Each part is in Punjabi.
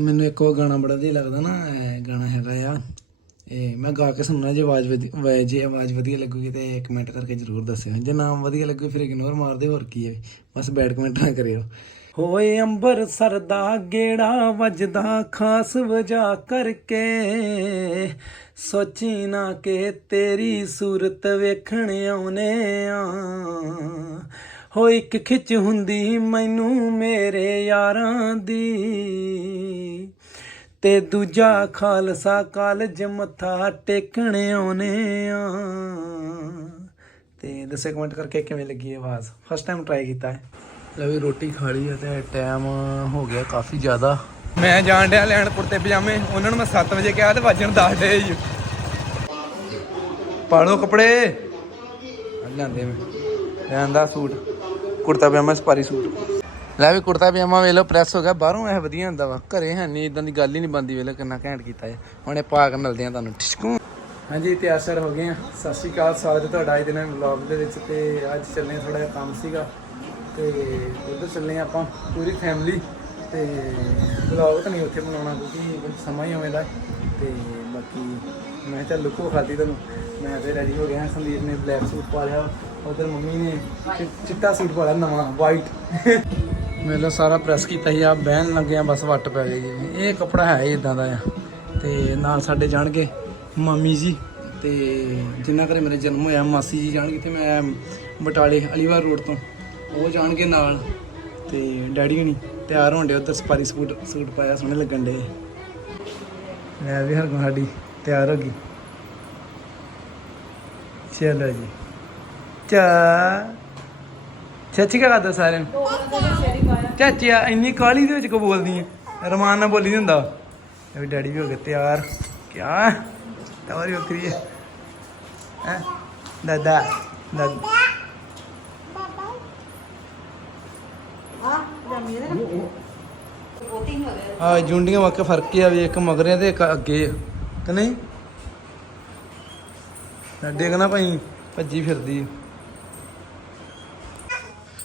ਮੈਨੂੰ ਇੱਕ ਉਹ ਗਾਣਾ ਬੜਾ ਵਧੀਆ ਲੱਗਦਾ ਨਾ ਗਾਣਾ ਹੈਗਾ ਆ। ਇਹ ਮੈਂ ਗਾ ਕੇ ਸੁਣਨਾ, ਜੇ ਆਵਾਜ਼ ਵਧੀਆ ਜੇ ਆਵਾਜ਼ ਵਧੀਆ ਲੱਗੂਗੀ ਤੇ ਕਮੈਂਟ ਕਰਕੇ ਜਰੂਰ ਦੱਸਿਓ। ਜੇ ਨਾਮ ਵਧੀਆ ਲੱਗੂ, ਫਿਰ ਇਗਨੋਰ ਮਾਰ ਦਿਓ, ਹੋਰ ਕੀ ਹੈ। ਬਸ ਬੈਡ ਕਮੈਂਟ ਨਾ ਕਰਿਓ। ਹੋਏ ਅੰਬਰ ਸਰਦਾ ਗੇੜਾ ਵੱਜਦਾ, ਖਾਸ ਵਜਾ ਕਰਕੇ। ਸੋਚੀ ਨਾ ਕਿ ਤੇਰੀ ਸੂਰਤ ਵੇਖਣ ਆਉਨੇ ਆ। ਹੋ ਇੱਕ ਖਿੱਚ ਹੁੰਦੀ ਮੈਨੂੰ ਮੇਰੇ ਯਾਰਾਂ ਦੀ। ਤੇ ਦੂਜਾ ਖਾਲਸਾ ਕਾਲਜ ਮੱਥਾ ਟੇਕਣ ਆਉਨੇ ਆ ਤੇ ਦੱਸੇ ਕਮੈਂਟ ਕਰਕੇ ਕਿਵੇਂ ਲੱਗੀ ਆਵਾਜ਼? ਫਸਟ ਟਾਈਮ ਟਰਾਈ ਕੀਤਾ ਹੈ। ਲੈ ਵੀ ਰੋਟੀ ਖਾ ਲਈ ਹੈ ਤੇ ਟਾਈਮ ਹੋ ਗਿਆ ਕਾਫੀ ਜ਼ਿਆਦਾ। ਮੈਂ ਜਾਣ ਡਿਆ ਲੈਣ ਕੁੜਤੇ ਪਜਾਮੇ। ਉਹਨਾਂ ਨੂੰ ਮੈਂ 7 ਵਜੇ ਕਿਹਾ ਤੇ ਵੱਜਣ 10 ਡੇ ਜੀ। ਪਾਲੋ ਕੱਪੜੇ। ਆ ਲੈਂਦੇ ਮੈਂ। ਲੈਂਦਾ ਸੂਟ। ਕੁੜਤਾ ਪਜਾਮਾ ਸਪਾਰੀ ਸੂਟ। ਲੈ ਵੀ ਕੁੜਤਾ ਪਜਾਮਾ ਵੇਲੋ ਲਓ ਪ੍ਰੈਸ ਹੋ ਗਿਆ, ਬਾਹਰੋਂ ਇਹ ਵਧੀਆ ਹੁੰਦਾ ਵਾ। ਘਰੇ ਹੈ ਨਹੀਂ ਇਦਾਂ ਦੀ ਗੱਲ ਹੀ ਨਹੀਂ ਬੰਦੀ ਵੇਖ ਕਿੰਨਾ ਘੈਂਟ ਕੀਤਾ ਹੈ ਹੁਣ ਇਹ ਪਾ ਕੇ ਮਿਲਦੇ ਆ ਤੁਹਾਨੂੰ। ਠਿਸ਼ਕੂ। ਹਾਂਜੀ ਤਿਆਰ ਸ਼ਰ ਹੋ ਗਏ ਆ। ਸਤਿ ਸ਼੍ਰੀ ਅਕਾਲ, ਸਵਾਗਤ ਹੈ ਤੁਹਾਡਾ ਅੱਜ ਦੇ ਨਵੇਂ ਵਲੌਗ ਦੇ ਵਿੱਚ। ਤੇ ਅੱਜ ਚੱਲੇ ਥੋੜਾ ਜਿਹਾ ਕੰਮ ਸੀਗਾ। ਤੇ ਉਧਰ ਚੱਲੇ ਆ ਆਪਾਂ, ਪੂਰੀ ਫੈਮਿਲੀ ਤੇ ਵਲੌਗ ਤਾਂ ਨਹੀਂ ਉੱਥੇ ਬਣਾਉਣਾ, ਕਿਉਂਕਿ ਸਮਾਂ ਹੀ ਉਵੇਂ ਦਾ ਤੇ ਬਾਕੀ ਮੈਂ ਚੱਲ ਲੁਕੋ ਖਾਦੀ ਤੁਹਾਨੂੰ। ਮੈਂ ਤੇ ਰੈਡੀ ਹੋ ਗਿਆ, ਸੰਦੀਪ ਨੇ ਬਲੈਕ ਸੂਟ ਪਾ ਲਿਆ। ਉਧਰ ਮੰਮੀ ਨੇ ਚਿ- ਚਿੱਟਾ ਸੂਟ ਪਾਇਆ ਲਿਆ ਨਵਾਂ ਵਾਈਟ ਮੇਲਾ ਸਾਰਾ ਪ੍ਰੈਸ ਕੀਤਾ ਸੀ ਆ ਬਹਿਣ ਲੱਗਿਆ ਬਸ ਵੱਟ ਪੈ ਗਈ ਜੀ ਇਹ ਕੱਪੜਾ ਹੈ ਇਦਾਂ ਦਾ ਆ। ਤੇ ਨਾਲ ਸਾਡੇ ਜਾਣਗੇ ਮਾਮੀ ਜੀ, ਤੇ ਜਿੰਨਾ ਘਰੇ ਮੇਰਾ ਜਨਮ ਹੋਇਆ, ਮਾਸੀ ਜੀ ਜਾਣਗੇ ਤੇ ਮੈਂ ਬਟਾਲੇ ਅਲੀਵਾਰ ਰੋਡ ਤੋਂ। ਉਹ ਜਾਣਗੇ ਨਾਲ, ਤੇ ਡੈਡੀ ਹੁਣੀ ਤਿਆਰ ਹੋਣ ਡੇ ਉੱਧਰ ਸਪਾਰੀ ਸੂਟ ਸੂਟ ਪਾਇਆ, ਸੋਹਣੇ ਲੱਗਣ ਡੇ ਮੈਂ ਵੀ ਹਰਗੁਣ ਸਾਡੀ ਤਿਆਰ ਹੋ ਗਈ। ਚਲੋ ਜੀ। ਚਾ ਚਾਚੀ ਕਾ ਕਰਦਾ ਸਾਰਿਆਂ ਨੂੰ? ਚਾਚੀ ਇੰਨੀ ਕਾਲੀ ਦੇ ਵਿੱਚ ਕੋ ਬੋਲਦੀ ਹੈ ਰਮਾਨ ਨਾਲ ਬੋਲੀ ਨਹੀਂ ਹੁੰਦਾ। ਵੀ ਡੈਡੀ ਵੀ ਹੋ ਗਏ ਤਿਆਰ। ਕਿਆ? ਤਵਾਰੀ ਬੱਕਰੀ ਹੈ। ਹੈ? ਦਾਦਾ ਦਾਦਾ। ਆ ਜੁੰਡੀਆਂ ਵਾਕੇ ਫ਼ਰਕ ਹੀ ਆ ਵੀ ਇੱਕ ਮਗਰੇ ਤੇ ਇੱਕ ਅੱਗੇ ਆ। ਕਿ ਨਹੀਂ? ਦੇਖਣਾ ਭਾਈ, ਭੱਜੀ ਫਿਰਦੀ ਆ।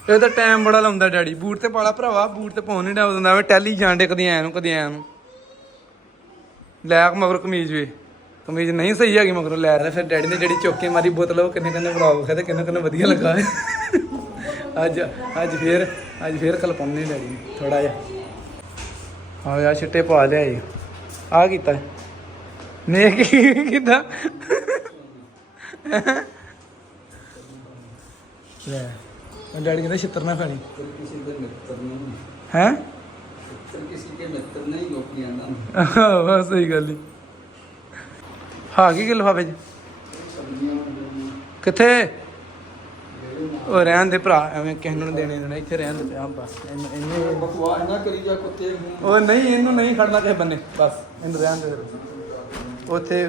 ਇਹ ਤਾਂ ਟਾਈਮ ਬੜਾ ਲਾਉਂਦਾ ਡੈਡੀ। ਬੂਟ ਤੇ ਪਾਲਾ ਭਰਾਵਾ, ਬੂਟ ਤੇ ਪਾਉਣ ਨਹੀਂ ਡਾਉਂਦਾ ਵੇ ਟੈਲੀ ਜਾਂਦੇ ਕਦੀ ਐ ਨੂੰ, ਕਦੀ ਐ ਨੂੰ। ਲੈ ਮਗਰ ਕਮੀਜ਼ ਵੇ। ਕਮੀਜ਼ ਨਹੀਂ ਸਹੀ ਹੈਗੀ ਮਗਰ ਲੈ ਰਿਹਾ ਫਿਰ ਡੈਡੀ ਨੇ ਜਿਹੜੀ ਚੌਕੇ ਮਾਰੀ, ਬੋਤਲ ਉਹ ਕਿੰਨੇ ਕਿੰਨੇ ਬਲੌਗ ਵਿਖਾਏ ਤੇ ਕਿੰਨੇ ਕਿੰਨੇ ਵਧੀਆ ਲੱਗਾ। ਅੱਜ ਅੱਜ ਫੇਰ ਅੱਜ ਫੇਰ ਕਲਪਾਉਣੇ ਡੈਡੀ ਥੋੜਾ ਜਿਹਾ। ਆ ਯਾ ਛਿੱਟੇ ਪਾ ਲਿਆ ਜੀ ਆ ਕੀਤਾ। ਨੇ ਕੀ ਕੀਤਾ ਲੈ। ਡੈਡੀ ਕਹਿੰਦਾ ਛਿੱਤਰ ਨਾ ਖਾਣੀ। ਹੈ? ਆਹ ਸਹੀ ਗੱਲ ਹੀ ਹਾਂ ਕੀ ਗੱਲ ਕਿੱਥੇ? ਉਹ ਰਹਿਣ ਦੇ ਭਰਾ ਐਵੇਂ ਕਿਸੇ ਨੂੰ ਦੇਣੇ ਦੇਣਾ ਇੱਥੇ ਰਹਿਣ ਦੇ ਪਿਆ ਬਸ। ਇਹਨੂੰ ਬਕਵਾਸ ਨਾ ਕਰੀ ਜਾ ਕੁੱਤੇ ਉਹ ਨਹੀਂ ਇਹਨੂੰ ਨਹੀਂ ਖੜਨਾ ਕਿਸੇ ਬੰਨੇ ਬਸ। ਇਹਨੂੰ ਰਹਿਣ ਦੇ। ਉੱਥੇ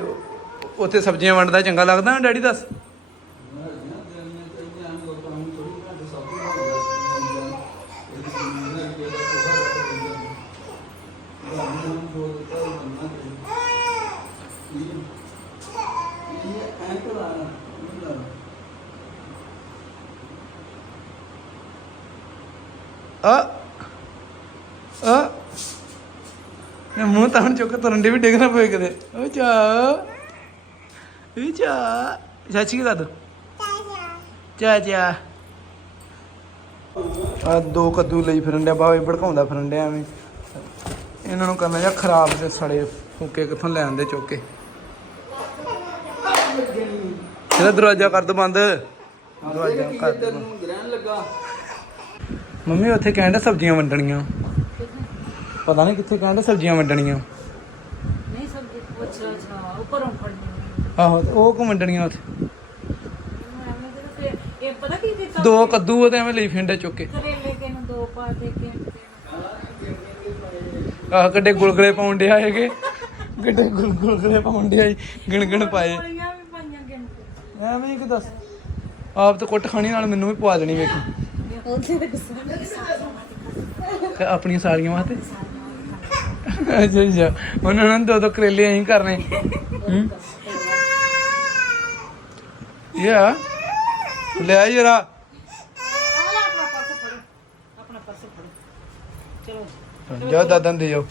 ਉੱਥੇ ਸਬਜ਼ੀਆਂ ਵੰਡਦਾ ਚੰਗਾ ਲੱਗਦਾ ਡੈਡੀ ਦੱਸ। ਆ ਆ ਇਹ ਮੂੰਹ ਤਾਂ ਚੁੱਕ ਤੁਰਨ ਵੀ ਡਿੱਗਣਾ ਪਏ ਕਦੇ ਓ ਚਾ। ਓ ਚਾ। ਚਾਚੀ ਕੀ ਕਰ ਚਾ ਚਾ। ਆ ਦੋ ਕੱਦੂ ਲਈ ਫਿਰਨ ਡਿਆ ਬਾਵੇ ਭੜਕਾਉਂਦਾ ਫਿਰਨ ਡਿਆ ਐਵੇਂ। ਇਹਨਾਂ ਨੂੰ ਕਰਨਾ ਜਾਂ ਖਰਾਬ ਤੇ ਸੜੇ ਫੂਕੇ ਕਿੱਥੋਂ ਲੈ ਆਂਦੇ ਚੁੱਕ ਕੇ। ਇਹਦਾ ਦਰਵਾਜ਼ਾ ਕਰ ਦੋ ਬੰਦ। ਦਰਵਾਜ਼ਾ ਕਰ ਦੋ ਗ੍ਰਹਿਣ ਲੱਗਾ। ਮੰਮੀ ਉੱਥੇ ਕਹਿੰਦੇ ਸਬਜ਼ੀਆਂ ਵੰਡਣੀਆਂ। ਪਤਾ ਨਹੀਂ ਕਿੱਥੇ ਕਹਿੰਦੇ ਸਬਜ਼ੀਆਂ ਵੰਡਣੀਆਂ। ਨਹੀਂ ਸਬਜ਼ੀ ਅੱਛਾ ਅੱਛਾ ਉੱਪਰੋਂ ਫੜਨੀ ਆਹੋ ਤੇ ਉਹ ਕੋ ਵੰਡਣੀਆਂ ਉੱਥੇ? ਐਵੇਂ ਤੇ ਫਿਰ ਇਹ ਪਤਾ ਕੀ ਦਿੱਤਾ ਦੋ ਕੱਦੂ ਉਹਦੇ ਐਵੇਂ ਲਈ ਫਿੰਡੇ ਚੁੱਕ ਕੇ। ਕਰੇਲੇ ਕੇ ਨੂੰ ਦੋ ਪਾ ਦੇ ਕੇ। ਆਹ ਗੱਡੇ ਗੁਲਗਲੇ ਪਾਉਣ ਡਿਆ ਹੈਗੇ। ਗੱਡੇ ਗੁਲ ਗੁਲਗਲੇ ਪਾਉਣ ਡਿਆ ਗਿਣ ਗਿਣ ਪਾਏ ਐਵੇਂ ਕਿ ਦੱਸ। ਆਪ ਤਾਂ ਕੁੱਟ ਖਾਣੀ ਨਾਲ ਮੈਨੂੰ ਵੀ ਪਵਾ ਦੇਣੀ ਵੇਖੀ। ਉਹਦੇ ਤੇ ਆਪਣੀਆਂ ਸਾਲੀਆਂ ਵਾਸਤੇ? ਅੱਛਾ ਅੱਛਾ। ਉਹਨਾਂ ਨੂੰ ਦੋ ਦੋ ਕਰੇਲੇ ਐਂ ਕਰਨੇ। ਹੂੰ? ਯਾ ਲੈ ਜਰਾ। ਆਪਣਾ ਪਰਸ ਦੇ ਜਾਓ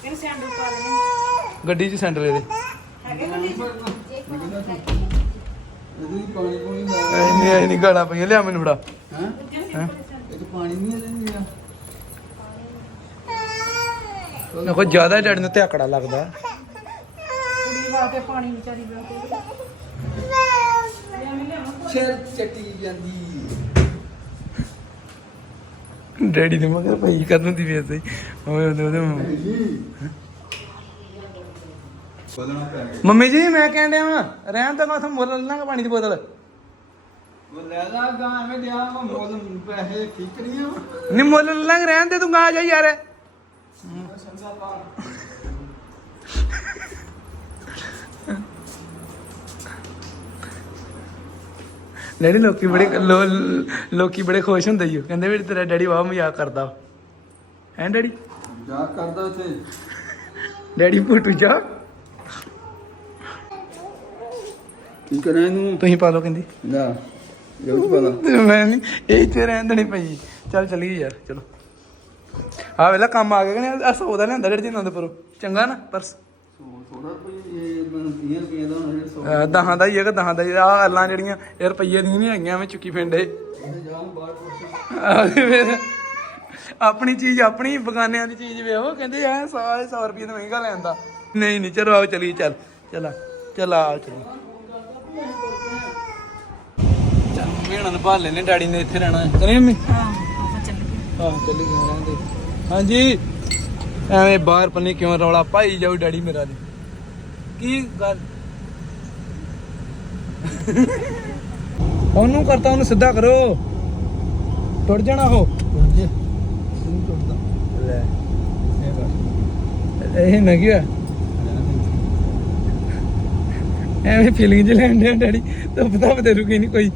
ਗੱਡੀ 'ਚ ਸੈਂਟਰ ਇਹਦੇ। ਇਹਦੀ ਨਹੀਂ ਐ ਨਹੀਂ ਗਾਲਾਂ ਪਈਆਂ। ਲਿਆ ਮੈਨੂੰ ਫੜਾ। ਹਾਂ ਹੈਂ? ਪਾਣੀ ਨਹੀਂ ਜ਼ਿਆਦਾ ਡੈਡੀ ਨੂੰ ਧਿਆਕੜਾ ਲੱਗਦਾ। ਕੁੜੀ ਵਾਸਤੇ ਪਾਣੀ ਵਿਚਾਰੀ ਵਾਸਤੇ ਸਿਰ ਚੱਟੀ ਜਾਂਦੀ। ਡੈਡੀ ਦੇ ਮਗਰ ਪਈ ਕਰਨ ਦੀ ਵੇਸੇ ਓਏ ਉਹਦੇ ਉਹਦੇ ਮੰਮੀ ਜੀ ਮੈਂ ਕਹਿਣ ਡਿਆ ਵਾਂ ਰਹਿਣ ਤਾਂ ਮੈਂ ਮੁੱਲ ਲੈਣਾ ਪਾਣੀ ਦੀ ਬੋਤਲ? ਉਹ ਲੈ ਲਾ ਗਾਂ ਐਵੇਂ ਦਿਆ ਵਾ ਮੁੱਲ ਪੈਸੇ ਠੀਕ ਨਹੀਂ ਆ। ਨਹੀਂ ਮੁੱਲ ਲਾਂਗੇ ਰਹਿਣ ਦੇ ਤੂੰ ਗਾ ਜਾ ਯਾਰ। ਡੈਡੀ ਲੋਕੀ ਬੜੇ ਲੋ- ਲੋਕੀ ਬੜੇ ਖੁਸ਼ ਹੁੰਦੇ। ਕਹਿੰਦੇ ਵੀ ਤੇਰਾ ਡੈਡੀ ਵਾਹ ਮਜ਼ਾਕ ਕਰਦਾ ਹੈ ਡੈਡੀ? ਕਰਦਾ ਡੈਡੀ ਜਾ। ਕੀ ਕਰਾਂ ਇਹਨੂੰ? ਤੁਸੀਂ ਪਾ ਲਓ ਕਹਿੰਦੀ। ਲੈ। ਇਹ ਚ ਬੋਲਾ ਤੇ ਮੈਂ ਨਹੀਂ ਇਹ ਤੇ ਰਹਿਣ ਦੇਣੀ ਪਈ ਚੱਲ ਚੱਲੀਏ ਯਾਰ ਚਲੋ। ਆ ਵੇਲਾ ਕੰਮ ਆ ਗਿਆ ਕਿ ਨਹੀਂ? ਆ ਸੌਦਾ ਲਿਆਂਦਾ ਡੇਢ ਜਿੰਨਾਂ ਦੇ ਪਰੋ ਚੰਗਾ ਨਾ ਪਰਸ। ਥੋੜਾ ਕੋਈ ਇਹ 30 ਰੁਪਏ ਦਾ ਹੋਣਾ ਸੌ ਅਹ ਦਹਾਂ ਦਾ ਹੀ ਹੈਗਾ ਦਹਾਂ ਦਾ ਹੀ ਆ। ਗੱਲਾਂ ਜਿਹੜੀਆਂ ਇਹ ਰੁਪਈਏ ਦੀਆਂ ਨਹੀਂ ਹੈਗੀਆਂ ਚੁੱਕੀ ਫਿੰਡੇ। ਜਾ ਬਾਹਰ ਪੁੱਛ ਆਪਣੀ ਚੀਜ਼ ਆਪਣੀ ਬਗਾਨਿਆਂ ਦੀ ਚੀਜ਼ ਵੇਖੋ। ਕਹਿੰਦੇ ਆ ਸਾਰੇ 100 ਰੁਪਏ ਦਾ ਮਹਿੰਗਾ ਲੈਂਦਾ। ਨਹੀਂ ਨਹੀਂ ਚਲੋ ਆਓ ਚੱਲ ਚਲਾ। ਚਲ ਆਓ ਚਲੀ ਚੱਲ ਮੰਮੀ ਹਣਾ ਨੂੰ ਭਾਲ ਲੈਨੇ ਡੈਡੀ ਨੇ ਇੱਥੇ ਰਹਿਣਾ। ਕਰੀ ਮੰਮੀ? ਹਾਂ ਆਪਾਂ ਚੱਲ ਗਏ। ਹਾਂ ਚੱਲੀ ਗਏ ਰਹਿੰਦੇ ਹਾਂਜੀ। ਐਵੇਂ ਬਾਹਰ ਪਨੀ ਕਿਉਂ ਰੌਲਾ ਪਾਈ ਜਾਊ ਡੈਡੀ ਮੇਰਾ ਦੀ ਕੀ ਗੱਲ? ਉਹਨੂੰ ਕਰਤਾ ਉਹਨੂੰ ਸਿੱਧਾ ਕਰੋ। ਟੁੱਟ ਜਾਣਾ ਉਹ। ਜੇ ਇਹਨੂੰ ਟੁੱਟਦਾ। ਲੈ। ਇਹ ਬਸ ਇਹ ਨਾ ਕੀ ਹੋਇਆ ਐਵੇਂ ਫੀਲਿੰਗ ਚ ਲੈਣ ਡੈਡੀ। ਤਾਂ ਪਤਾ ਬਤੇ ਰੁਕੀ ਨਹੀਂ ਕੋਈ।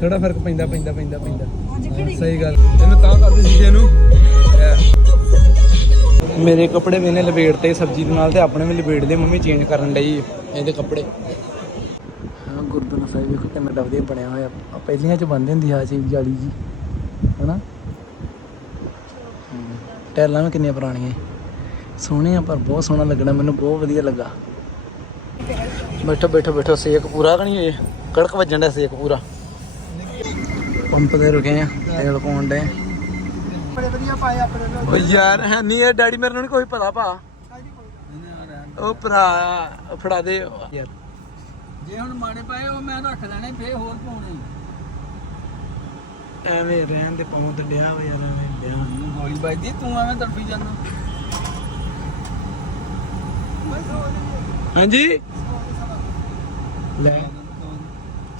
ਥੋੜਾ ਫ਼ਰਕ ਪੈਂਦਾ ਪੈਂਦਾ ਪੈਂਦਾ ਪੈਂਦਾ। ਸਹੀ ਗੱਲ। ਇਹਨੂੰ ਤਾਂ ਕਰਦੇ ਸੀ ਇਹਨੂੰ ਮੇਰੇ ਕੱਪੜੇ ਵੀ ਇਹਨੇ ਲਪੇੜਤੇ ਸਬਜ਼ੀ ਦੇ ਨਾਲ ਤੇ ਆਪਣੇ ਵੀ ਲਪੇੜ ਲਏ ਮੰਮੀ ਚੇਂਜ ਕਰਨ ਲਈ ਇਹਦੇ ਕੱਪੜੇ। ਹਾਂ ਗੁਰਦੁਆਰਾ ਸਾਹਿਬ ਵੇਖੋ ਕਿੰਨਾ ਵਧੀਆ ਬਣਿਆ ਹੋਇਆ। ਆ ਪਹਿਲੀਆਂ ਚ ਬੰਦ ਹੁੰਦੀ ਆ ਚੀਜ਼ ਜਾਲੀ ਜੀ। ਹਨਾ? ਟੈਲਾਂ ਵੀ ਕਿੰਨੀਆਂ ਪੁਰਾਣੀਆਂ ਸੋਹਣੇ ਆ ਪਰ ਬਹੁਤ ਸੋਹਣਾ ਲੱਗਣਾ ਮੈਨੂੰ ਬਹੁਤ ਵਧੀਆ ਲੱਗਾ। ਬੈਠੋ ਬੈਠੋ ਬੈਠੋ ਸੇਕ ਪੂਰਾ ਕਣੀ ਹੋਏ ਕੜਕ ਵੱਜਣ ਦਾ ਸੇਕ ਪੂਰਾ। ਪੰਪ ਤੇ ਰੁਕੇ ਆ ਤੇਲ ਪਾਉਣ ਦੇ ਬੜੇ ਵਧੀਆ ਪਾਏ ਆਪਣੇ ਲੋਕ ਓ ਯਾਰ ਹੈ ਨਹੀਂ ਇਹ ਡੈਡੀ ਮੇਰੇ ਨੂੰ ਨੀ ਕੋਈ ਪਤਾ ਭਾ। ਉਹ ਭਰਾ ਫੜਾ ਦੇ। ਯਾਰ ਜੇ ਹੁਣ ਮਾੜੇ ਪਏ ਉਹ ਮੈਂ ਰੱਖ ਲੈਣੇ ਫੇਰ ਹੋਰ ਪਾਉਣੇ। ਐਵੇਂ ਰਹਿਣ ਦੇ ਪਾਉਂ ਤੇ ਡਿਆ ਵਾ ਯਾਰ ਐਵੇਂ ਡਿਆ। ਗੋਲੀ ਵੱਜਦੀ ਤੂੰ ਐਵੇਂ ਤੜਫੀ ਜਾਂਦਾ। ਹਾਂਜੀ? ਲੈ।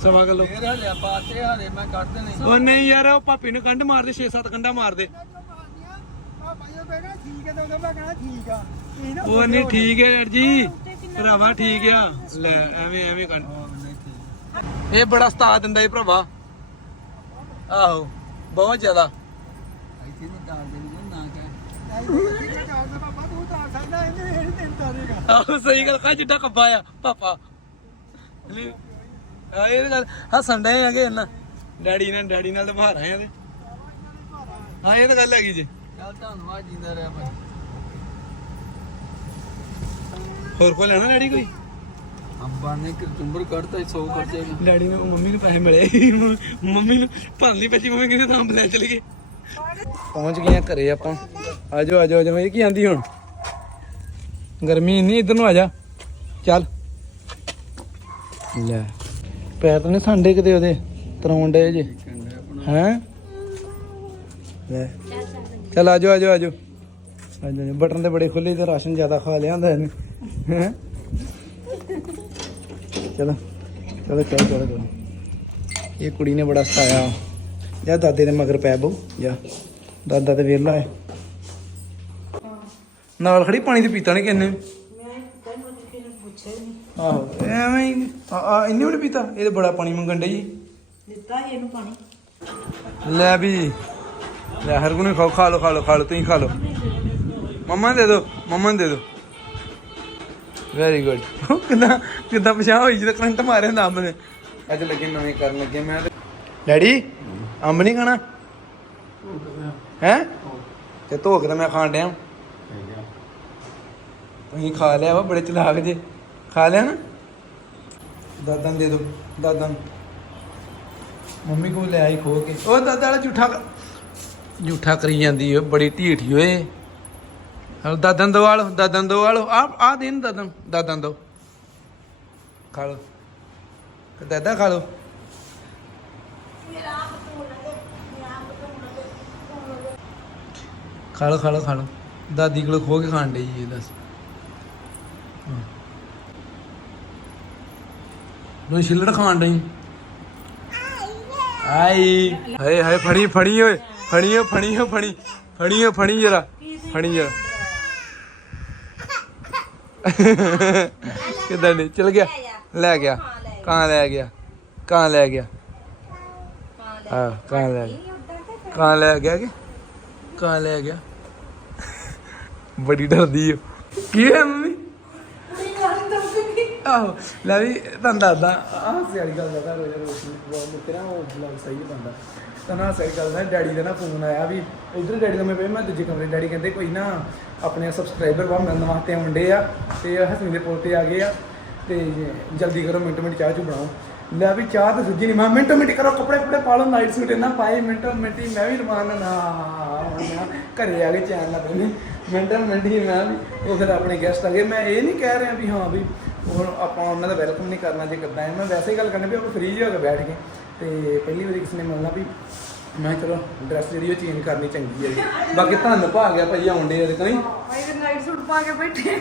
ਸਵਾ ਕਿਲੋ। ਫੇਰ ਹਲੇ ਪਾਤੇ ਹਲੇ ਮੈਂ ਕੱਢ ਦੇਣੇ। ਉਹ ਨਹੀਂ ਯਾਰ ਉਹ ਭਾਪੀ ਨੂੰ ਕੰਡ ਮਾਰ ਦੇ 6-7 ਕੰਡਾ ਮਾਰ ਦੇ। ਉਹ ਨਹੀਂ ਠੀਕ ਹੈ ਯਾਰ ਜੀ। ਭਰਾਵਾ ਠੀਕ ਆ। ਲੈ ਐਵੇਂ ਐਵੇਂ ਕਰ। ਇਹ ਬੜਾ ਸਤਾ ਦਿੰਦਾ ਇਹ ਭਰਾਵਾ। ਆਹੋ ਬਹੁਤ ਜ਼ਿਆਦਾ। ਇੱਥੇ ਨਹੀਂ ਦਾਲ ਦੇ ਨਾ ਕਹਿ। ਆਹੋ ਸਹੀ ਗੱਲ ਕਾ ਜਿੱਡਾ ਕੱਬਾ ਆ ਪਾਪਾ। ਆ ਇਹ ਗੱਲ ਹੱਸਣ ਡਏ ਹੈਗੇ ਇਹਨਾਂ ਡੈਡੀ ਨਾਲ ਡੈਡੀ ਨਾਲ ਤਾਂ ਬਾਹਰ ਆਏ ਆ ਤੇ। ਹਾਂ ਇਹ ਤਾਂ ਗੱਲ ਹੈਗੀ ਜੀ। ਚੱਲ ਧੰਨਵਾਦ ਜਿੰਦਾ ਰਿਹਾ ਭਾਈ। ਹੋਰ ਕੋਈ ਲੈਣਾ ਡੈਡੀ ਕੋਈ? ਅੰਬਾਂ ਨੇ ਕਿ ਚੁੰਬਰ ਕੱਢਤਾ 100 ਖਰਚੇ ਡੈਡੀ ਨੂੰ ਮੰਮੀ ਨੂੰ ਪੈਸੇ ਮਿਲੇ। ਮੰਮੀ ਨੂੰ ਮੰਮੀ ਤਾਂ ਲੈ ਚਲੀ ਗਏ ਪਹੁੰਚ ਗਏ ਘਰੇ ਆਪਾਂ। ਆਜੋ ਆਜੋ ਆਜੋ। ਇਹ ਕੀ ਆਂਦੀ ਹੁਣ? ਗਰਮੀ ਇੰਨੀ ਇਧਰ ਨੂੰ ਆ ਜਾ। ਚੱਲ। ਲੈ। ਪੈਰ ਤਾਂ ਨਹੀਂ ਸੰਡੇ ਕਿਤੇ ਉਹਦੇ? ਤਰਾਉਣ ਡੇ ਜੇ। ਹੈਂ? ਲੈ। ਚੱਲ ਆਜੋ ਆਜੋ ਆਜੋ ਆਜੋ ਬਟਨ ਤੇ ਬੜੇ ਖੁੱਲੇ ਤੇ ਰਾਸ਼ਨ ਜ਼ਿਆਦਾ ਖਾ ਲਿਆ ਹੁੰਦਾ ਇਹਨੇ। ਹੈਂ? ਚਲੋ ਚਲੋ ਚਲੋ ਚਲੋ ਚਲੋ। ਇਹ ਕੁੜੀ ਨੇ ਬੜਾ ਸਤਾਇਆ। ਜਾ ਦਾਦੇ ਦੇ ਮਗਰ ਪੈ ਬਹੁ ਜਾ। ਦਾਦਾ ਤੇ ਵਿਹਲਾ ਹੈ। ਨਾਲ ਖੜੀ ਪਾਣੀ ਤੇ ਪੀਤਾ ਨਹੀਂ ਕਿੰਨੇ ਆਹੋ ਐਵੇਂ ਹੀ ਆ ਆ ਇੰਨੇ ਵੀ ਪੀਤਾ? ਇਹ ਤੇ ਬੜਾ ਪਾਣੀ ਮੰਗਣ ਡੇ ਜੀ ਦਿੱਤਾ ਸੀ ਇਹਨੂੰ ਪਾਣੀ। ਲੈ ਵੀ ਲੈ ਹਰ ਕੋਈ ਖਾਓ ਖਾ ਲੋ ਖਾ ਲੋ ਖਾ ਲੋ ਤੁਸੀਂ ਖਾ ਲੋ ਮੰਮਾ ਨੂੰ ਦੇ ਦਿਓ ਮੰਮਾ ਨੂੰ ਦੇ ਦਿਓ ਵੈਰੀ ਗੁੱਡ ਕਿੰਨਾ ਕਿੰਨਾ ਪਛਾਣ ਹੋਈ ਜਦੋਂ ਕਰੰਟ ਮਾਰਿਆ ਹੁੰਦਾ ਅੰਬ ਨੇ। ਅੱਜ ਲੱਗੇ ਨਵੇਂ ਕਰਨ ਲੱਗੇ ਮੈਂ ਤੇ ਡੈਡੀ ਅੰਬ ਨਹੀਂ ਖਾਣਾ? ਹੈ? ਤੇ ਧੋ ਕੇ ਤਾਂ ਮੈਂ ਖਾਣ ਡਿਆ। ਤੁਸੀਂ ਖਾ ਲਿਆ ਵਾ ਬੜੇ ਚਲਾਕ ਜੇ। ਖਾ ਲਿਆ ਨਾ ਦਾਦਾ ਨੂੰ ਦੇ ਦੋ ਦਾਦਾ ਨੂੰ ਮੰਮੀ ਕੋਲ ਲੈ ਆਈ ਖੋ ਕੇ। ਉਹ ਦਾਦਾ ਵਾਲਾ ਝੂਠਾ ਝੂਠਾ ਕਰੀ ਜਾਂਦੀ ਓ ਬੜੀ ਢੀਠੀ ਓਏ। ਹਲ ਦਾਦਨ ਦੋ ਵਾਲੋ ਦਾਦਨ ਦੋ ਵਾਲੋ ਆ ਆ ਦੇਨ ਦਾਦਨ ਦਾਦਨ ਦੋ। ਖਾ ਲੋ ਦਾਦਾ ਖਾ ਲੋ ਖਾ ਲੋ ਖਾ ਲੋ ਖਾ ਲੋ ਦਾਦੀ ਕੋਲ ਖੋ ਕੇ ਖਾਣ ਡਈ ਇਹ ਦੱਸ। ਨੂੰ ਛਿੱਲੜ ਖਾਣ ਡਈ? ਆਈ। ਹਾਏ ਹਾਏ ਫੜੀ ਫੜੀ ਓਏ। ਫੜੀ ਓ ਫੜੀ ਓ ਫੜੀ। ਫੜੀ ਓ ਫੜੀ ਜਰਾ। ਫੜੀ ਜਰਾ। ਕਿਦਾਂ ਨੇ ਚਲ ਗਿਆ। ਲੈ ਗਿਆ। ਕਾਂ ਲੈ ਗਿਆ। ਕਾਂ ਲੈ ਗਿਆ। ਹਾਂ ਕਾਂ ਲੈ ਗਿਆ। ਕਾਂ ਲੈ ਗਿਆ ਕਿ? ਕਾਂ ਲੈ ਗਿਆ। ਬੜੀ ਡਰਦੀ ਓ। ਕੀ ਹੈ ਮੰਮੀ? ਆਹੋ, ਲੈ ਵੀ ਤੁਹਾਨੂੰ ਦੱਸਦਾ ਆਹ ਸਿਆਲੀ ਗੱਲ ਦਾ ਰੋਜ਼ ਰੋਜ਼ ਬਹੁਤ ਮੁੱਕਰਾ ਉਹ ਬਲੌਗ ਸਹੀ ਬੰਦਾ। ਤਾਂ ਨਾ ਸਹੀ ਗੱਲ ਦਾ ਡੈਡੀ ਦਾ ਨਾ ਫੋਨ ਆਇਆ ਵੀ ਇਧਰ ਡੈਡੀ ਦਾ ਮੈਂ ਪਏ ਮੈਂ ਦੂਜੇ ਕਮਰੇ, ਡੈਡੀ ਕਹਿੰਦੇ ਕੋਈ ਨਾ, ਆਪਣੇ ਸਬਸਕ੍ਰਾਈਬਰ ਵਾ, ਮਿਲਣ ਵਾਸਤੇ ਆਉਂਦੇ ਆ, ਤੇ ਹਸਨੀ ਦੇ ਪੁੱਲ ਤੇ ਆ ਗਏ ਆ, ਤੇ ਜਲਦੀ ਕਰੋ, ਮਿੰਟ ਮਿੰਟ ਚਾਹ ਚੂ ਬਣਾਓ। ਲੈ ਵੀ ਚਾਹ ਤਾਂ ਸੁੱਜੀ ਨਹੀਂ ਮੈਂ ਮਿੰਟੋ ਮਿੰਟ ਕਰੋ, ਕੱਪੜੇ ਕੱਪੜੇ ਪਾ ਲਓ ਨਾਈਟ ਸੂਟ ਇਹਨਾਂ ਪਾਏ, ਮਿੰਟੋ ਮਿੰਟ ਹੀ ਮੈਂ ਵੀ ਰਮਾਨ ਨਾ ਹੁਣ ਘਰੇ ਆ ਕੇ ਚੈਨ ਨਾ ਪੈਨੇ ਮਿੰਟੋ ਮਿੰਟ ਮੈਂ ਵੀ ਉਹ ਫਿਰ ਆਪਣੇ ਗੈਸਟ ਆ ਗਏ। ਮੈਂ ਇਹ ਨਹੀਂ ਕਹਿ ਰਿਹਾ ਵੀ ਹਾਂ ਵੀ ਹੁਣ ਆਪਾਂ ਉਹਨਾਂ ਦਾ ਵੈਲਕਮ ਨਹੀਂ ਕਰਨਾ ਜੇ ਕਰਦਾ ਮੈਂ ਵੈਸੇ ਹੀ ਗੱਲ ਕਰਨੀ ਵੀ ਆਪਾਂ ਫ੍ਰੀ ਹੋ ਕੇ ਬੈਠ ਕੇ ਤੇ ਪਹਿਲੀ ਵਾਰੀ ਕਿਸੇ ਨੇ ਮਿਲਣਾ ਵੀ ਮੈਂ ਚਲੋ ਡਰੈਸ ਜਿਹੜੀ ਉਹ ਚੇਂਜ ਕਰਨੀ ਚੰਗੀ ਹੈ। ਬਾਕੀ ਧੰਨ ਭਾ ਗਿਆ ਭਾਈ ਆਉਂਦੇ ਆ ਨਹੀਂ? ਆਈ ਨਾਈਟ ਸੂਟ ਪਾ ਕੇ ਬੈਠੇ।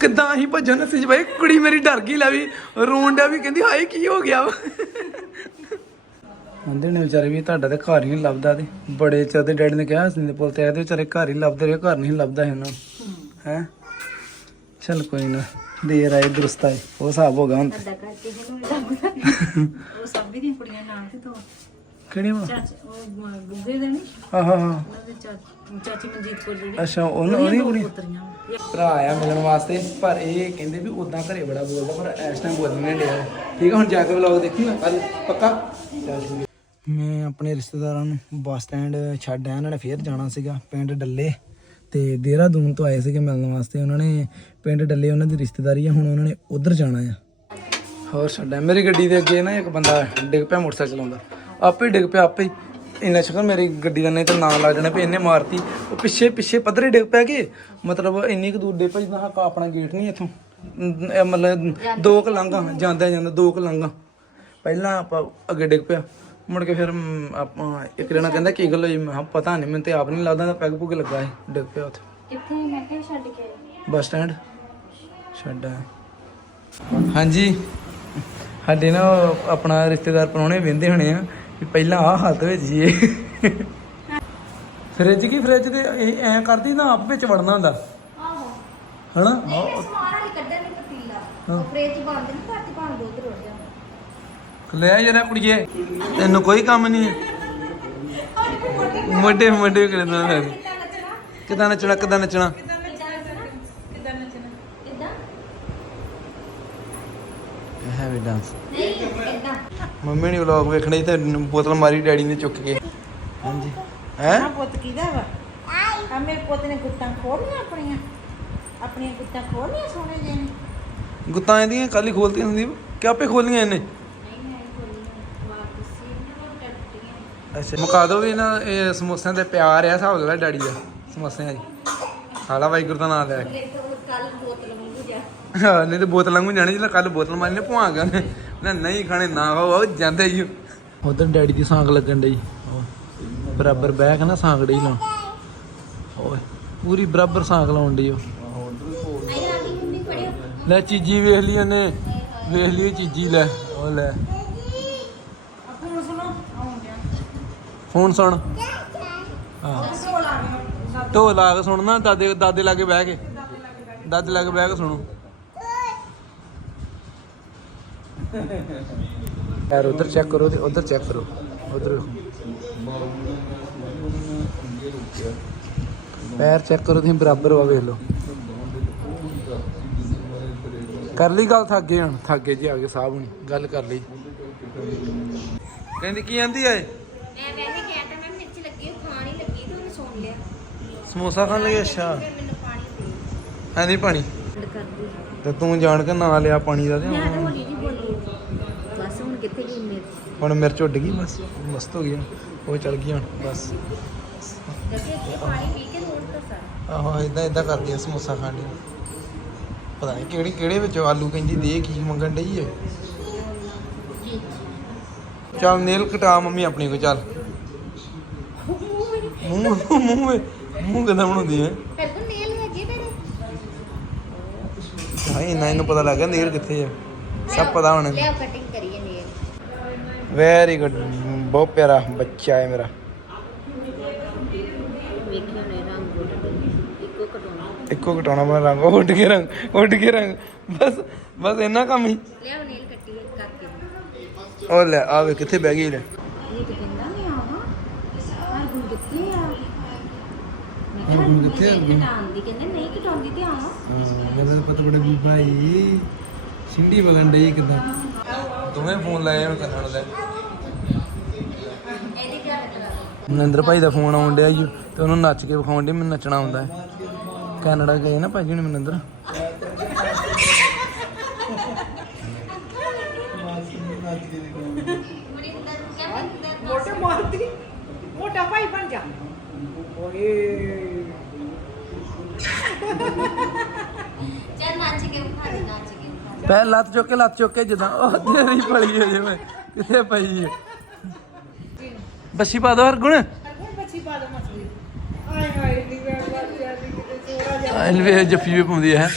ਕਿੱਦਾਂ ਹੀ ਭੱਜਣ ਚ ਭਾਈ ਕੁੜੀ ਮੇਰੀ ਡਰ ਗਈ ਲੈ ਵੀ ਰੋਣ ਡਿਆ ਵੀ ਕਹਿੰਦੀ ਹਾਏ ਕੀ ਹੋ ਗਿਆ ਆਂਦੇ ਨੇ ਵਿਚਾਰੇ ਵੀ ਤੁਹਾਡਾ ਤੇ ਘਰ ਹੀ ਨਹੀਂ ਲੱਭਦਾ ਤੇ। ਬੜੇ ਚਿਰ ਦੇ ਡੈਡੀ ਨੇ ਕਿਹਾ ਸੀ ਦੇ ਪੁੱਲ ਤੇ ਆਏ ਤੇ ਵਿਚਾਰੇ ਘਰ ਹੀ ਲੱਭਦੇ ਰਹੇ ਘਰ ਨਹੀਂ ਲੱਭਦਾ ਇਹਨਾਂ ਹੈ? ਚਲ ਕੋਈ ਨਾ ਦੇਰ ਆਏ ਦਰਸਤ ਆਏ ਉਹ ਹਿਸਾਬ ਹੋ ਗਿਆ ਹੁਣ। ਅੱਡਾ ਕਰਕੇ ਇਹਨੂੰ ਲੱਭਦਾ। ਉਹ ਸਭ ਦੀਆਂ ਕੁੜੀਆਂ ਨਾਲ ਤੇ ਤੋਂ। ਕਿਹੜੀ ਵਾ ਚਾਚੀ ਉਹ ਗੁੱਗੇ ਦੇ ਨਹੀਂ ਹਾਂ ਚਾਚੀ ਚਾਚੀ ਮਨਜੀਤ ਕੋਲ ਜਿਹੜੀ। ਅੱਛਾ ਉਹਨ ਉਹਦੀ ਕੁੜੀ? ਪੁੱਤਰੀਆਂ। ਭਰਾ ਆਇਆ ਮਿਲਣ ਵਾਸਤੇ ਪਰ ਇਹ ਕਹਿੰਦੇ ਵੀ ਉਦਾਂ ਘਰੇ ਬੜਾ ਬੋਲਦਾ ਪਰ ਇਸ ਟਾਈਮ ਬੋਲਣ ਨਹੀਂ ਡਿਆ। ਠੀਕ ਹੁਣ ਜਾ ਕੇ ਵਲੌਗ ਦੇਖੀ ਨਾ ਕੱਲ ਪੱਕਾ? ਮੈਂ ਆਪਣੇ ਰਿਸ਼ਤੇਦਾਰਾਂ ਨੂੰ ਬੱਸ ਸਟੈਂਡ ਛੱਡ ਆਇਆ, ਉਹਨਾਂ ਨੇ ਫੇਰ ਜਾਣਾ ਸੀਗਾ ਪਿੰਡ ਡੱਲੇ ਤੇ ਦੇਹਰਾਦੂਨ ਤੋਂ ਆਏ ਸੀਗੇ ਮਿਲਣ ਵਾਸਤੇ। ਉਹਨਾਂ ਨੇ ਪਿੰਡ ਡੱਲੇ, ਉਹਨਾਂ ਦੀ ਰਿਸ਼ਤੇਦਾਰੀ ਆ, ਹੁਣ ਉਹਨਾਂ ਨੇ ਉਧਰ ਜਾਣਾ ਆ। ਹੋਰ ਛੱਡਿਆ ਮੇਰੀ ਗੱਡੀ ਦੇ ਅੱਗੇ ਨਾ ਇੱਕ ਬੰਦਾ ਡਿੱਗ ਪਿਆ ਮੋਟਰਸਾਈਕਲ ਚਲਾਉਂਦਾ। ਆਪੇ ਡਿੱਗ ਪਿਆ, ਆਪੇ ਹੀ। ਇੰਨਾ ਸ਼ਕਰ ਮੇਰੀ ਗੱਡੀ ਦਾ ਨਹੀਂ ਤਾਂ ਨਾਂ ਲੱਗ ਜਾਣਾ ਵੀ ਇਹਨੇ ਮਾਰਤੀ। ਉਹ ਪਿੱਛੇ ਪਿੱਛੇ ਪੱਧਰੇ ਡਿੱਗ ਪੈ ਗਏ ਮਤਲਬ ਇੰਨੀ ਕੁ ਦੂਰ ਦੇ ਭਾਈ ਨਾ ਆਪਣਾ ਗੇਟ ਨਹੀਂ ਇੱਥੋਂ। ਇਹ ਮਤਲਬ ਦੋ ਕੁ ਲਾਂਘਾਂ ਜਾਂਦਾ ਜਾਂਦਾ ਦੋ ਕੁ ਲਾਂਘਾਂ। ਪਹਿਲਾਂ ਆਪਾਂ ਅੱਗੇ ਡਿੱਗ ਪਿਆ। ਮੁੜ ਕੇ ਫਿਰ ਮ, ਆਪਾਂ ਇੱਕ ਜਣਾ ਕਹਿੰਦਾ ਕੀ ਗੱਲ ਹੋਈ? ਮੈਂ ਕਿਹਾ ਪਤਾ ਨਹੀਂ ਮੈਨੂੰ ਤੇ ਆਪ ਨਹੀਂ ਲੱਗਦਾ ਤਾਂ ਪੈਗ ਪੁਗ ਲੱਗਾ ਹੈ ਡਿੱਗ ਪਿਆ ਉੱਥੇ। ਕਿੱਥੇ? ਮੈਂ ਕਿਹਾ ਛੱਡ ਕੇ ਆਈ। Bus stand? ਛੱਡ। ਹਾਂਜੀ। ਸਾਡੇ ਨਾ ਉਹ ਆਪਣਾ ਰਿਸ਼ਤੇਦਾਰ ਪਰੌਣੇ ਵਹਿੰਦੇ ਹੋਣੇ ਆ ਵੀ ਪਹਿਲਾਂ ਆਹ ਹਾਲਤ ਵਿੱਚ ਜੀਏ। ਫ੍ਰਿਜ ਕੀ ਫ੍ਰਿਜ ਦੇ? ਇਹ ਐ ਕਰਦੀ ਨਾ ਆਪ ਵਿੱਚ ਵੜਨਾ ਹੁੰਦਾ। ਆਹੋ। ਹਨਾ? ਇਹ ਸਮਾਨ ਵਾਲੀ ਕੱਢਣ ਨਹੀਂ ਪਤੀਲਾ। ਉਹ ਫ੍ਰਿਜ ਬੰਦ ਨਹੀਂ ਕਰਤੀ ਭਾਵੇਂ ਦੁੱਧ ਰੁੜ ਜਾਂਦਾ। ਲੈ ਜਰਾ ਕੁੜੀਏ। ਤੈਨੂੰ ਕੋਈ ਕੰਮ ਨਹੀਂ ਹੈ ਮੋਢੇ ਮੋਢੇ ਕਰਦਾ ਮੈਂ ਕਿਦਾਂ ਨੱਚਣਾ ਕਿਦਾਂ ਨੱਚਣਾ? ਹੈ ਵੀ ਡਾਂਸ ਮੰਮੀ ਨੇ ਵਲੌਗ ਵੇਖਣਾ ਸੀ ਤੇ ਬੋਤਲ ਮਾਰੀ ਡੈਡੀ ਨੇ ਚੁੱਕ ਕੇ। ਹਾਂਜੀ। ਹੈ? ਪੁੱਤ ਕਿਹਦਾ ਵਾ? ਆ ਮੇਰੇ ਪੁੱਤ ਨੇ ਗੁੱਤਾਂ ਖੋਲੀਆਂ ਆਪਣੀਆਂ। ਆਪਣੀਆਂ ਗੁੱਤਾਂ ਖੋਲੀਆਂ ਸੋਹਣੇ ਜਿਹੇ ਨੇ। ਗੁੱਤਾਂ ਇਹਦੀਆਂ ਕੱਲ ਹੀ ਖੋਲਤੀਆਂ ਹੁੰਦੀ ਕਿ ਆਪੇ ਖੋਲੀਆਂ ਇਹਨੇ? ਅੱਛਾ। ਮੁਕਾ ਦੋ ਵੀ ਨਾ ਇਹ ਸਮੋਸਿਆਂ ਤੇ ਪਿਆਰ ਆ ਹਿਸਾਬ ਲਾ ਡੈਡੀ ਦਾ ਸਮੋਸਿਆਂ ਦੀ। ਖਾਲਾ ਵਾਹਿਗੁਰੂ ਦਾ ਨਾਮ ਲੈ ਕੇ। ਹਾਂ, ਨਹੀਂ ਤੇ ਬੋਤਲ ਲੰਘੂ ਜਾਣੀ ਜਿਹੜਾ ਕੱਲ ਬੋਤਲ ਮਾਰੀ ਨੇ ਭੁਆ ਗਿਆ ਉਹਨੇ ਨਾ ਨਹੀਂ ਖਾਣੇ ਨਾ ਖਾਓ ਜਾਂਦੇ ਹੀ। ਉਧਰ ਡੈਡੀ ਦੀ ਸਾਂਗ ਲੱਗਣ ਡਈ। ਬਰਾਬਰ ਬਹਿ ਕੇ ਨਾ ਸਾਂਗ ਡਈ ਲਾਉਣ। ਓਏ ਪੂਰੀ ਬਰਾਬਰ ਸਾਂਗ ਲਾਉਣ ਡਈ ਉਹ। ਲੈ ਚੀਜੀ ਵੇਖ ਲਈ ਉਹਨੇ। ਵੇਖ ਲਈ ਚੀਜੀ ਲੈ। ਉਹ ਲੈ ਹੁਣ ਸੁਣੋ ਆਉਂ ਗਿਆ ਹੁਣ ਸੁਣ। ਹਾਂ। ਢੋਲ ਲਾ ਕੇ ਸੁਣਨਾ, ਦਾਦੇ ਦਾਦੇ ਲਾਗੇ ਬਹਿ ਕੇ। ਦਾਦੇ ਲਾਗੇ ਬਹਿ ਕੇ ਸੁਣੋ। ਯਾਰ ਉਧਰ ਚੈੱਕ ਕਰੋ ਤੇ ਉਧਰ ਚੈੱਕ ਕਰੋ। ਉਧਰ ਪੈਰ ਚੈੱਕ ਕਰੋ ਤੁਸੀਂ, ਬਰਾਬਰ ਵਾ ਵੇਖ ਲਓ। ਕਰ ਲਈ ਗੱਲ ਥੱਕ ਗਏ ਹੁਣ ਥੱਕ ਗਏ ਜੀ ਆ ਕੇ ਸਾਹਿਬ ਹੁਣੀ। ਗੱਲ ਕਰ ਲਈ। ਕਹਿੰਦੀ, ਕੀ ਆਂਦੀ ਐ ਮੈਂ ਵੈਸੇ ਕਿਹਾ ਤਾਂ ਮੈਂ ਮਿਰਚ ਲੱਗੀ ਉਹ ਖਾਣ ਹੀ ਲੱਗੀ ਤੇ ਉਹਨੇ ਸੁਣ ਲਿਆ ਸਮੋਸਾ ਖਾਣ ਲੱਗੇ? ਅੱਛਾ। ਮੈਨੂੰ ਪਾਣੀ ਦੇ। ਹੈ ਨਹੀਂ ਪਾਣੀ? ਤੇ ਤੂੰ ਜਾਣ ਕੇ ਨਾਂ ਲਿਆ ਪਾਣੀ ਦਾ ਤੇ ਮੈਂ ਤਾਂ ਹੁਣ- ਹੌਲੀ ਨਹੀਂ ਬੋਲੀ। ਬਸ ਹੁਣ ਕਿੱਥੇ ਗਈ ਮੇਰੇ ਹੁਣ ਮਿਰਚ ਉੱਡ ਗਈ ਬਸ। ਮਸਤ ਹੋ ਗਈ ਹੁਣ। ਉਹ ਚਲ ਗਈ ਹੁਣ ਬਸ। ਕਿਉਂਕਿ ਇੱਥੇ ਪਾਣੀ ਪੀ ਕੇ ਰੋਡ ਤੋਂ ਸਾਰਾ। ਆਹੋ ਇਦਾਂ ਇਦਾਂ ਕਰਦੀ ਆ ਸਮੋਸਾ ਖਾਣ ਦੀ ਪਤਾ ਨਹੀਂ ਕਿਹੜੀ ਕਿਹੜੇ ਵਿੱਚ ਆਲੂ ਕਹਿੰਦੀ ਦੇ ਕੀ ਮੰਗਣ ਡਈ ਏ? ਚੱਲ ਨੇਲ ਕਟਾ ਮੰਮੀ ਆਪਣੀ ਕੋ ਚੱਲ। ਮੂੰਹ ਮੂੰਹ ਵੇ- ਮੂੰਹ ਕਿਦਾਂ ਬਣਾਉਂਦੀ ਹੈ ਫਿਰ ਕੋ ਨੇਲ ਹੈਗੇ ਤੇਰੇ? ਹਾਏ ਇੰਨਾ ਇਹਨੂੰ ਪਤਾ ਲੱਗ ਗਿਆ ਨੇਲ ਕਿੱਥੇ ਆ। ਸਭ ਪਤਾ ਹੁਣ। ਲਿਆ ਕਟਿੰਗ ਕਰੀਏ ਨੇਲ। ਵੈਰੀ ਗੁੱਡ ਬਹੁਤ ਪਿਆਰਾ ਬੱਚਾ ਹੈ ਮੇਰਾ। ਇੱਕੋ ਕਟਾਉਣਾ। ਮੈਂ ਰੰਗ ਉੱਡ ਕੇ ਰੰਗ ਉੱਡ ਕੇ ਰੰਗ। ਬਸ ਬਸ ਇੰਨਾ ਕੰਮ ਹੀ। ਲਿਆ ਨੇਲ ਕੱਟੀ ਕਰਕੇ। ਉਹ ਲੈ ਆ ਵੇ ਕਿੱਥੇ ਬਹਿ ਗਈ ਲੈ ਇਹ ਤਾਂ ਕਹਿੰਦਾ ਨਹੀਂ ਆਵਾ ਹਰ ਗੁਣ ਕਿੱਥੇ ਆ ਕਿੱਥੇ ਆ? ਕਟਾਉਂਦੀ ਕਹਿੰਦੇ ਨਹੀਂ ਕਟਾਉਂਦੀ ਤੇ ਆਵਾ। ਮੈਨੂੰ ਪਤਾ ਬੜੇ ਵੀ ਭਾਈ ਸਿੰਡੀ ਵਗਣ ਡਈ ਕਿਦਾਂ? ਦੋਵੇਂ ਫੋਨ ਲਾਏ ਹੁਣ ਕੰਨਾਂ ਕਰਾ ਮਨਿੰਦਰ ਭਾਈ ਦਾ ਫੋਨ ਆਉਣ ਡਿਆ ਜੀ ਤੇ ਉਹਨੂੰ ਨੱਚ ਕੇ ਵਿਖਾਉਣ ਡਈ ਮੈਨੂੰ ਨੱਚਣਾ ਆਉਂਦਾ ਹੈ। ਕੈਨੇਡਾ ਗਏ ਨਾ ਭਾਜੀ ਨੇ ਮਨਿੰਦਰ? ਮੋਟੇ ਮਾਰਦੀ ਮੋਟਾ ਭਾਈ ਬਣ ਜਾ। ਓਏ। ਚੱਲ ਨੱਚ ਕੇ ਵਿਖਾ ਦੇ ਨੱਚ ਕੇ ਵਿਖਾ ਦੇ। ਪੈ ਲੱਤ ਚੁੱਕ ਕੇ ਲੱਤ ਚੁੱਕ ਕੇ ਜਦਾਂ ਉਹ ਤੇਰੀ ਪਲੀ ਹੋ ਜਿਵੇਂ ਕਿੱਥੇ ਪਈ ਹੈ ਬੱਸੀ ਪਾ ਦੋ ਹਰਗੁਣ। ਹੁਣ ਬੱਚੀ ਪਾ ਦੋ ਮਛਲੀ ਆਏ ਹਾਏ ਨੀ ਵੇ ਬਾਤ ਜਾਂਦੀ ਕਿਤੇ ਚੋਰਾ ਜਾ ਐਲਵੇ ਜੱਫੀ ਵੀ ਪਾਉਂਦੀ ਹੈ।